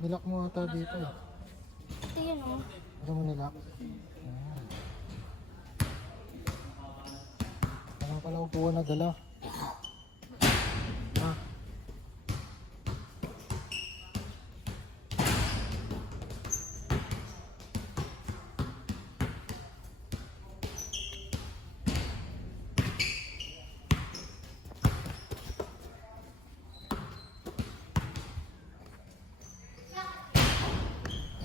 Nilak mo ata dito eh. Ito yun oh. Ano mo nilak? Ayan. Ano pala upuan na dala? Ha?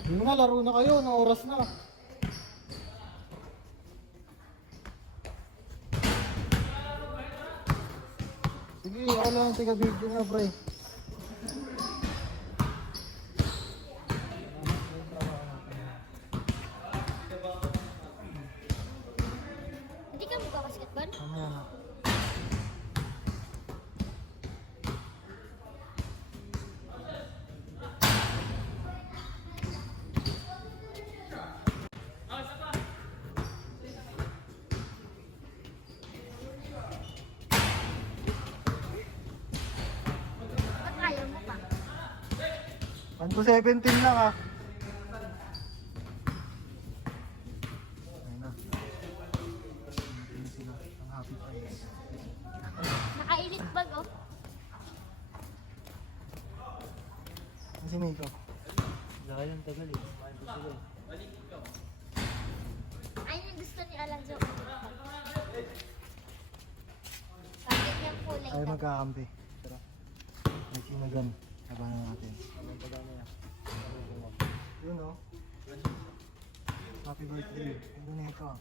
Hindi na, laro na kayo. Anong oras na? Sige, ako lang tiga video na, pre. Hindi ka magbabasketball? Mamaya na. Ba't ayaw mo pa? 1 to 17 lang ah. Ayun na. Ayun sila. Ang happy face. Nakainit bag oh. Ano si Miko? Laki ng tagal eh. Kumain pa sila eh. Ayun yung gusto ni Alonzo. Bakit yung kulay Tayo ka? magkakampi. Tara. May sinagan. Labanan natin. Anong tagal na yan? Yun oh. Happy birthday. Ando na ito ah.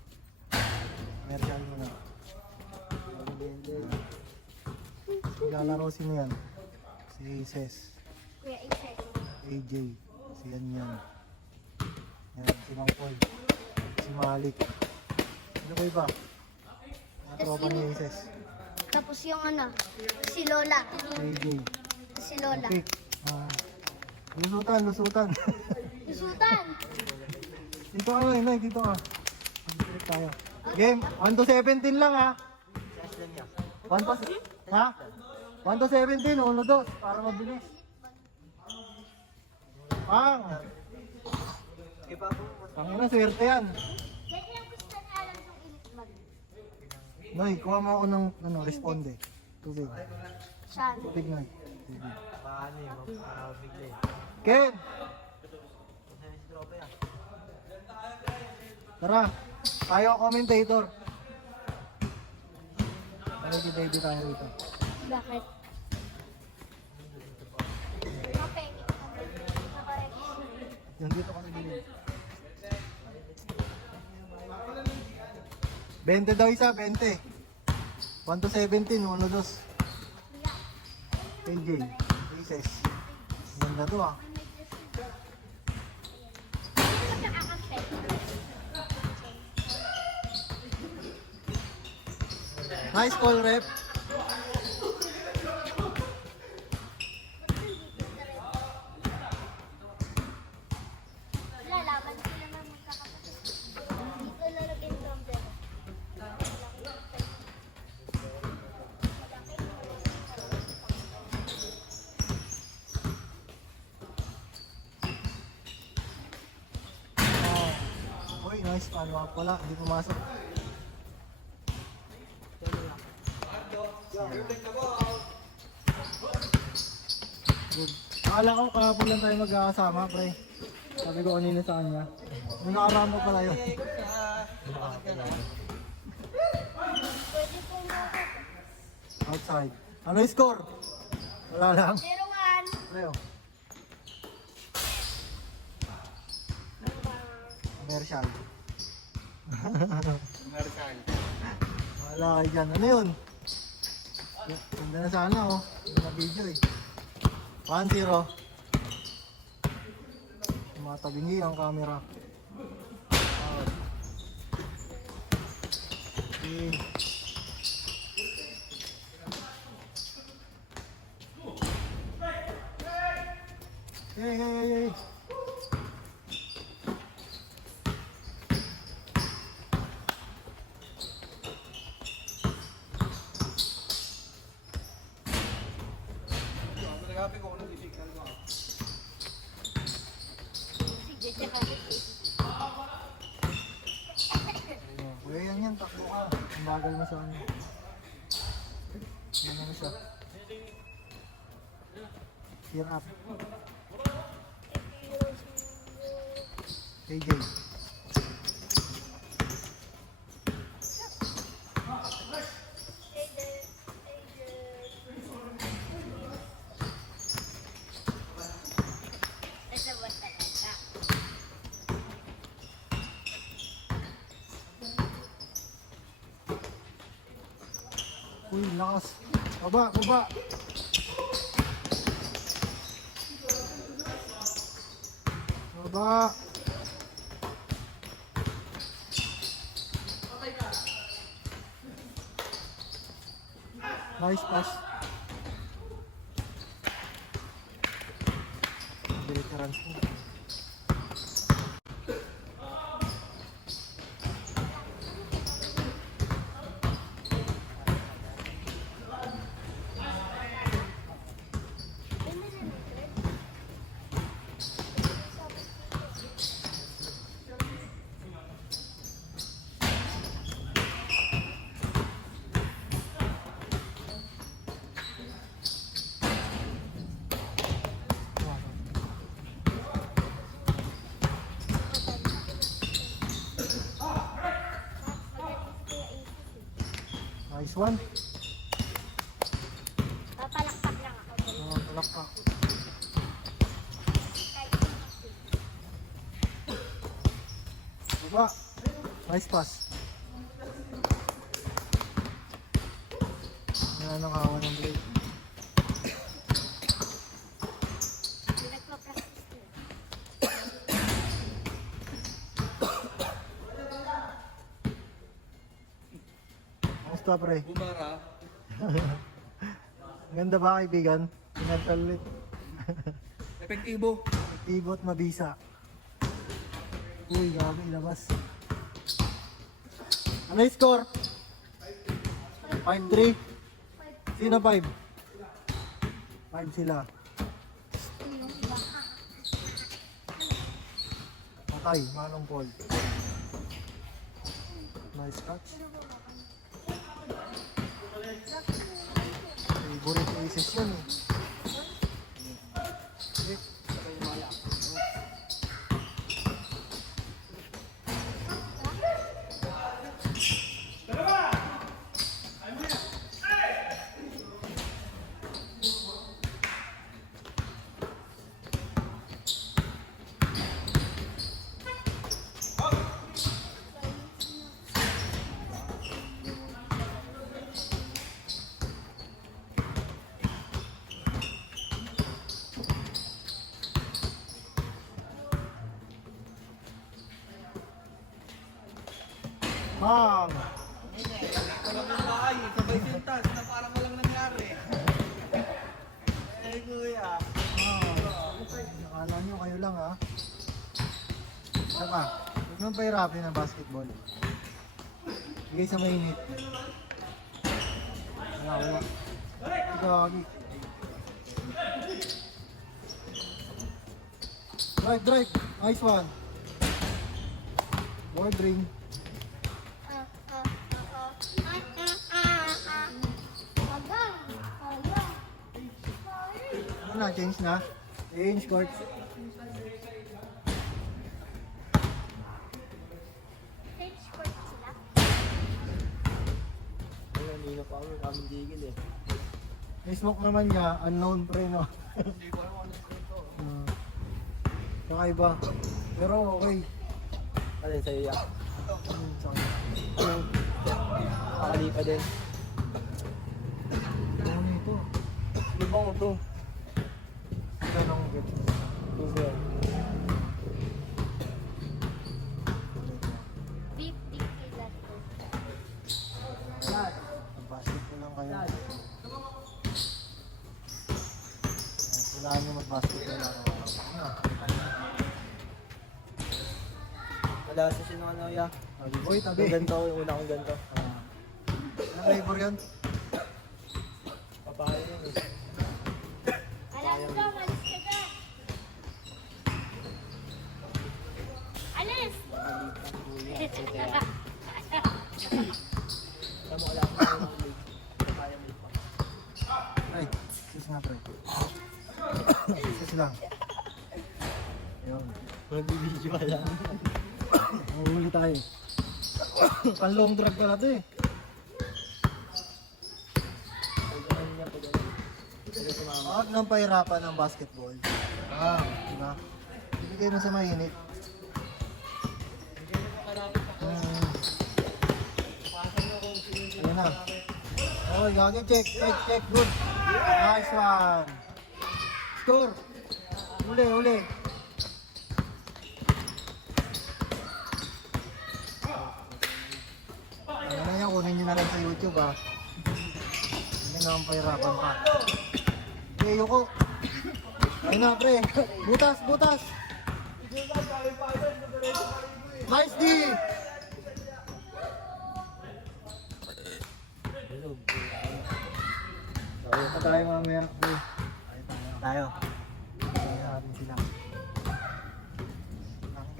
Commercial mo na. Maglalaro sino yan? Si Aces. Kuya Isay. AJ. Si Yan. Yan. Si Mang Paul. Si Malik. Ano ba iba? Mga tropa ni Aces. Tapos yung ano, si Lola. AJ. Si Lola. Okay. Lusutan. Lusutan! Dito ka na, Inay. Dito ka. Mag-trip tayo. Game. 1 to 17 lang ha. 1 to... Ha? 1 to 17. 1 to 2. Para mabilis. Pang! Pangina, swerte yan. Yan yung gusto ni Alonzo init bag. Noy, kuha mo ako ng responde. Tubig. Saan? Tubig, Noy. Tubig. Paano eh, bigla eh. Ken! Kasi si tropa yan. Tara. Tayo commentator. Tayo si baby tayo dito. Bakit? Mapengi. Yung dito kami dito. 20 daw isa, 20. 1 to 17, 1 to 2. AJ, Aces. Ganda to ah. Nice call, rep. Lalaban sila ng magkakapatid. Dito lalagay yung number. Oh. Uy, nice follow up pala. Hindi pumasok. Good. Akala ko kahapon lang tayo magkakasama, pre. Sabi ko kanina sa kanya. Nung nakaraan pa pala yun. Pwede po mo. Outside. Ano yung score? Wala lang. 0-1. Pre, oh. Commercial. Wala kayo dyan. Ano yun? Ganda na sana oh. Ganda na video eh. 1-0. Tumatabingi ang camera. Out. Okay. Yay. tsaka Kuya yan, takbo ka. Ang bagal mo sa ano. Yan ano siya. Cheer up. AJ. Asa ba talaga? Uy, lakas. Baba, baba. Baba. Nice pass. Veteran po. Nice one. Papalakpak lang ako. Talak ka. Baba. Nice pass. Yan ang kawan ng blade. Nagpa-practice ko. Kamusta pre? Bumara. Ganda ba kaibigan? Pinagkalit. Epektibo. Tibot mabisa. Uy, gabi ilabas. Ano yung score? 5-3. Sino 5? 5 sila. Patay, Manong Paul. Nice catch. Favorite aces yan eh. Okay. Bang! Walang bahay. Sabay sintas na parang walang nangyari. Eh, kuya. Akala nyo kayo lang ha. Isa pa, huwag nang pahirapin ang basketball. Bigay sa mainit. Wala. Gagi. Drive. Nice one. Board ring. Ano na, change na? Change court. Change court sila. Wala, nino pa ako. Kaming digil eh. May smoke naman niya, unknown pre no. Hindi ko alam ano ito. Kakaiba. Pero okay. Alin sa'yo ya? Sorry. Ano? Pakalipa din. Ano nito? Lubang ito. Ganong get. Super. 50 kila to. Basket ko lang kayo. Kailangan nyo mag-basket ko lang. Wala sa sino ano ya? Tabi boy, tabi. Yung ganito, yung una kong ganito. Anong flavor yun? Papaya yun eh. Alam ko, malis ka dyan. Ay, sis nga pre. Sis lang. Ayun. Magbibidyo ka lang. Mahuli tayo. Panlong drag pala to eh. Huwag nang pahirapan ng basketball. Diba? Ibigay mo sa mainit. Ayan na. Oh, gagi, check, good. Nice one. Score. Uli. Ano na yan, kunin nyo na lang sa YouTube ah. Hindi na ang pahirapan pa. Okay, Yoko. Ayun na, pre. Butas. Nice D! Tayo pa tayo mamaya, pre. Tayo. Tayo natin sila.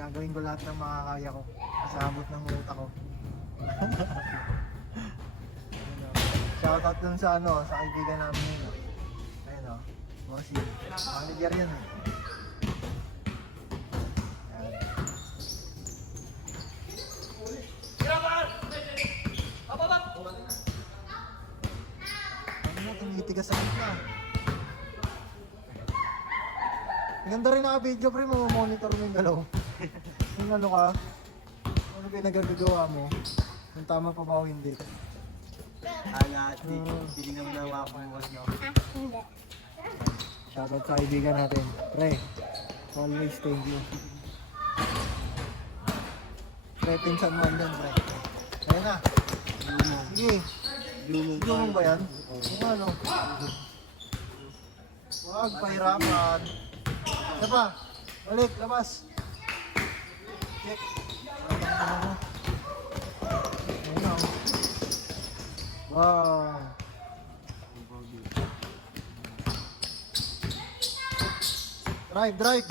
Gagawin ko lahat ng makakaya ko. Kasabot ng utak ko. Shoutout dun sa sa kaibigan namin yun. Ayun o. Bossy. Manager yan eh. Ano mo, tumitigas sa na. Ganda rin naka-video pre, monitor mo yung galaw. Yung ano ka, ano pinagagawa mo, kung tama pa ba o hindi. Lahat, hindi naman nawa ko mo. Hindi. Shoutout sa kaibigan natin. Pre, always thank you. Pre, pinsan mo andyan pre. Ayun na. Sige. Lumong ba yan? Kung ano? Huwag pahirapan. Isa pa. Balik, labas. Check. Ayun na. Wow. Drive.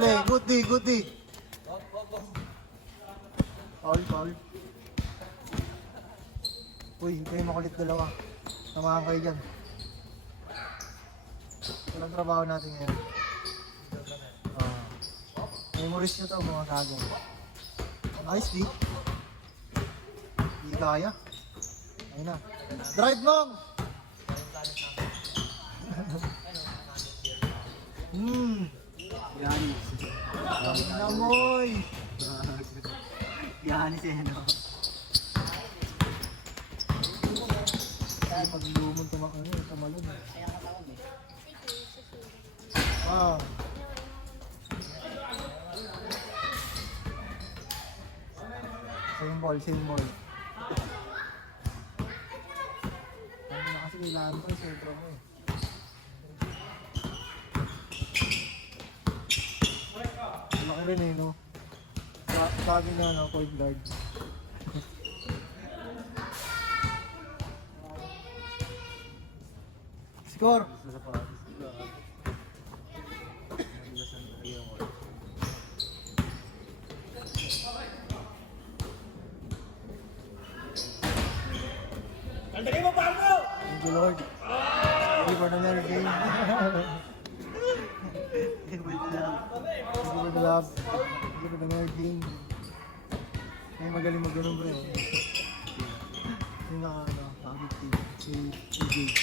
Uli, good D. Foul. Uy, kayo makulit dalawa. Samahan kayo dyan. Walang trabaho natin ngayon. Memories nyo to, mga kago. Nice, D. Di kaya. Ayun na. Drive mong! Yanis. Namoy! Yanis eh, no? Ay, pag lumon tumalon. Wow. Same ball. Ano na kasi kailangan ko, siyempre mo eh. Laki rin eh, no? Sabi na, point guard. Score! Thank you, Lord. Thank you for another game. Thank you for the love. Thank you for another game. Ay, magaling mag-ganun, bro. Yung bakit team. Si AJ.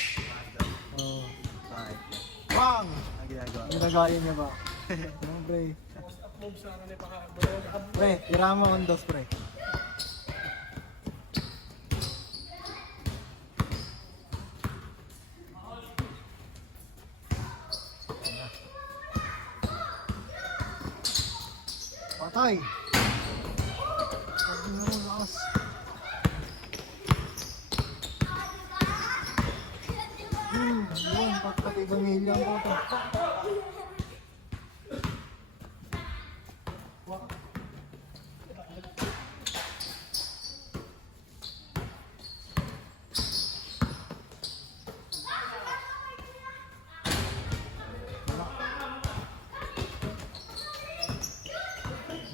Oh. Bakit? Bang! Ang ginagawa. Ginagaya niya ba? Ano, pre? Pre, irama on dos, pre. Patay! Sabi nga mo, lakas. Yun, pati pamilya ko ito.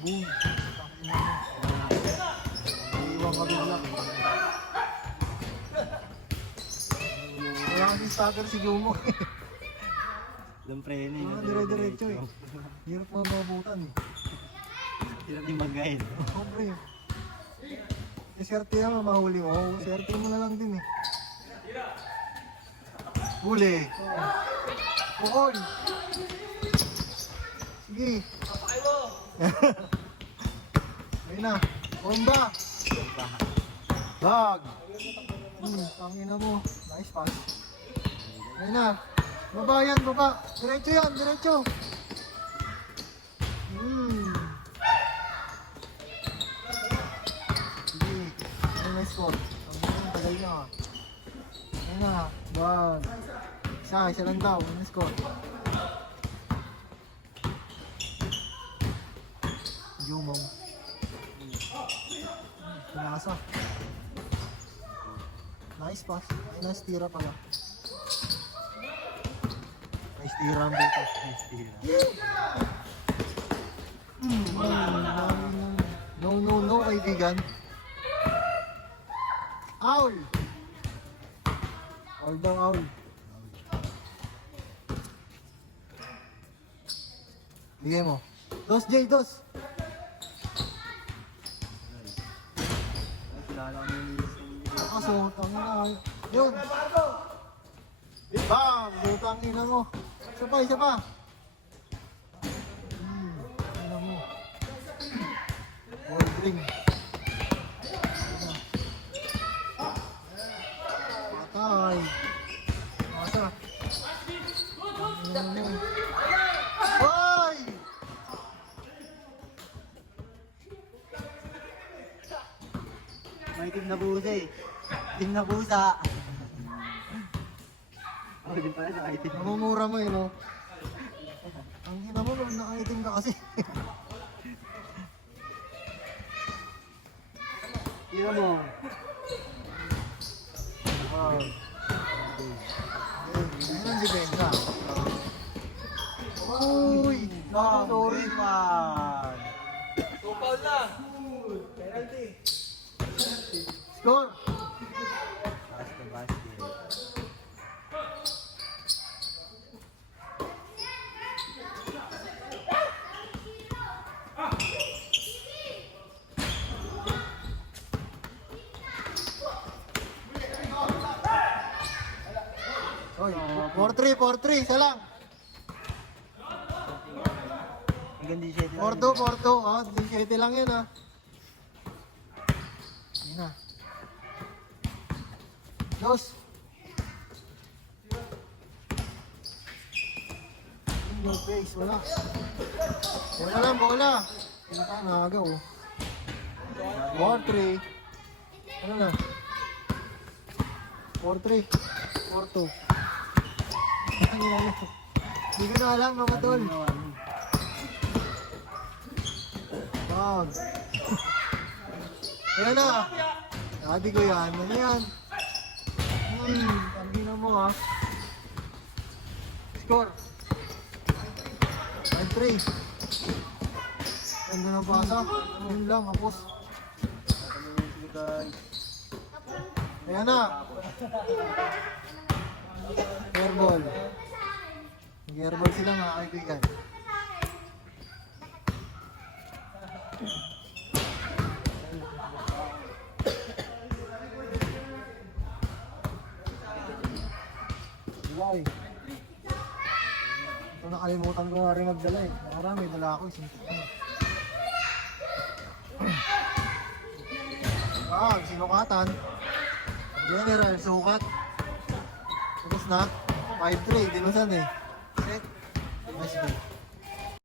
Boom. pabigla. Wala kasi stagger si Jumo. Lampre yun Ah, dire-diretso eh. Hirap mababutan eh. Hirap yung magayin. Siyempre. Swerte lang mahuli mo. Swerte mo na lang din eh. Huli. Bukol. Sige. Ayun na. Bomba. Bag. Tangina mo. Nice pass. Ayun na. Baba yan, baba. Diretso yan, diretso. Sige. Ayun na score. Ang tagal niya. Ayun na. Bag. Isa lang daw. Ayun na score. Jumong. Pinasa. Nice pass. Ay, nice tira pala. Nice tira ang buto. Nice tira. No, kaibigan. Owl! Owl daw, owl. Bigay mo. Dos, Jay, dos. Kilala ko yung Kaso, tangina. Yun. Bam! Butang ina mo. Isa pa, isa pa. Ina mo. Ball ring. Patay. Masa. Ina mo. Hoy! may team na busa eh. Team na busa. Oh, din pala sa item. Namumura mo no? Ang ina mo, naka-itim ka kasi. Tira mo. Wow. Ayun ang depensa. Uy! Sorry. man. So, foul na. Penalty. Score! Basta basket. Oy, 4-3, isa lang. Hanggang 17 lang. 4-2. Ah, 17 lang yun ah. Yun na. Dos. No face, wala. Bola lang, bola. Pinaka na aga oh. 4-3. Ano na? 4-3. 4-2. Ano na yun? Hindi ko na alam, mga tol. Bag. Ayan na. Sabi ko yan. Ano yan? Pambina mo ha. Score. 5-3. Ganda ng pasa. Yun lang, kapos. Ayan na. Airball. Nag-airball sila mga kaibigan. Why? Ito nakalimutan ko na rin magdala eh. Marami, dala ako. Sinukatan. General, sukat. Tapos na. 5-3, dinusan eh. Set. Nice ball.